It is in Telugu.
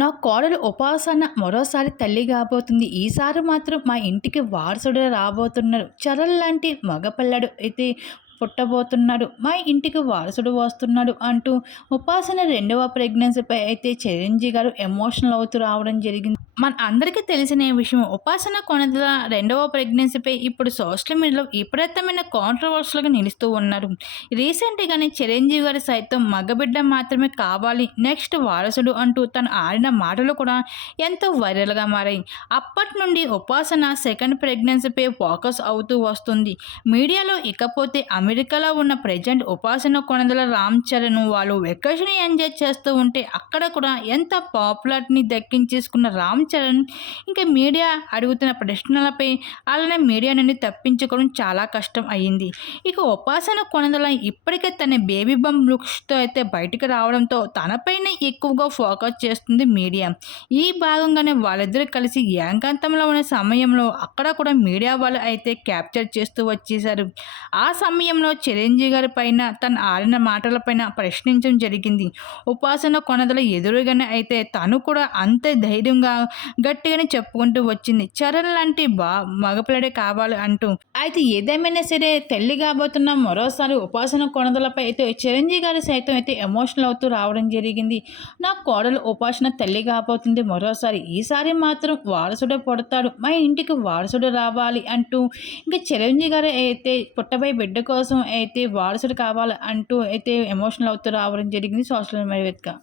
నా కోడలు ఉపాసన మరోసారి తల్లి కాబోతుంది. ఈసారి మాత్రం మా ఇంటికి వారసుడే రాబోతున్నాడు. చరణ్ లాంటి మగపిల్లడు అయితే పుట్టబోతున్నాడు. మా ఇంటికి వారసుడు వస్తున్నాడు అంటూ ఉపాసన రెండవ ప్రెగ్నెన్సీపై అయితే చిరంజీవి గారు ఎమోషనల్ అవుతూ రావడం జరిగింది. మన అందరికీ తెలిసిన విషయం ఉపాసన కొణిదల రెండవ ప్రెగ్నెన్సీపై ఇప్పుడు సోషల్ మీడియాలో విపరీతమైన కాంట్రవర్షియల్గా నిలుస్తూ ఉన్నారు. రీసెంట్గానే చిరంజీవి గారు సైతం మగబిడ్డ మాత్రమే కావాలి నెక్స్ట్ వారసుడు అంటూ తను ఆడిన మాటలు కూడా ఎంతో వైరల్గా మారాయి. అప్పటి నుండి ఉపాసన సెకండ్ ప్రెగ్నెన్సీపై ఫోకస్ అవుతూ వస్తుంది. మీడియాలో ఇకపోతే అమెరికాలో ఉన్న ప్రెజెంట్ ఉపాసన కొణిదల రామ్ చరణ్ వాళ్ళు వెకేషన్ ఎంజాయ్ చేస్తూ ఉంటే అక్కడ కూడా ఎంత పాపులారిటీని దక్కించేసుకున్న రామ్ చరణ్ ఇంకా మీడియా అడుగుతున్న ప్రశ్నలపై అలానే మీడియా నుండి తప్పించుకోవడం చాలా కష్టం అయ్యింది. ఇక ఉపాసన కొణిదల ఇప్పటికే తన బేబీ బంప్ లుక్స్తో అయితే బయటకు రావడంతో తనపైనే ఎక్కువగా ఫోకస్ చేస్తుంది మీడియా. ఈ భాగంగానే వాళ్ళిద్దరూ కలిసి ఏకాంతంలో ఉన్న సమయంలో అక్కడ కూడా మీడియా వాళ్ళు అయితే క్యాప్చర్ చేస్తూ వచ్చేశారు. ఆ సమయంలో చిరంజీవి గారి పైన తన ఆడిన మాటలపైన ప్రశ్నించడం జరిగింది. ఉపాసన కొణిదల ఎదురుగానే అయితే తను కూడా అంతే ధైర్యంగా గట్టిగానే చెప్పుకుంటూ వచ్చింది. చరణ్ లాంటి మగపిల్లడే కావాలి అంటూ. అయితే ఏదేమైనా సరే తల్లి కాబోతున్న మరోసారి ఉపాసన కొణిదలపై అయితే చిరంజీవి గారు సైతం అయితే ఎమోషనల్ అవుతూ రావడం జరిగింది. నా కోడలు ఉపాసన తల్లి కాబోతుంది మరోసారి. ఈసారి మాత్రం వారసుడే పుడతాడు. మా ఇంటికి వారసుడు రావాలి అంటూ ఇంకా చిరంజీవి గారు అయితే పుట్టబోయే బిడ్డ కోసం అయితే వారసుడు కావాలి అంటూ అయితే ఎమోషనల్ అవుతూ రావడం జరిగింది సోషల్ మీడియా వేదికగా.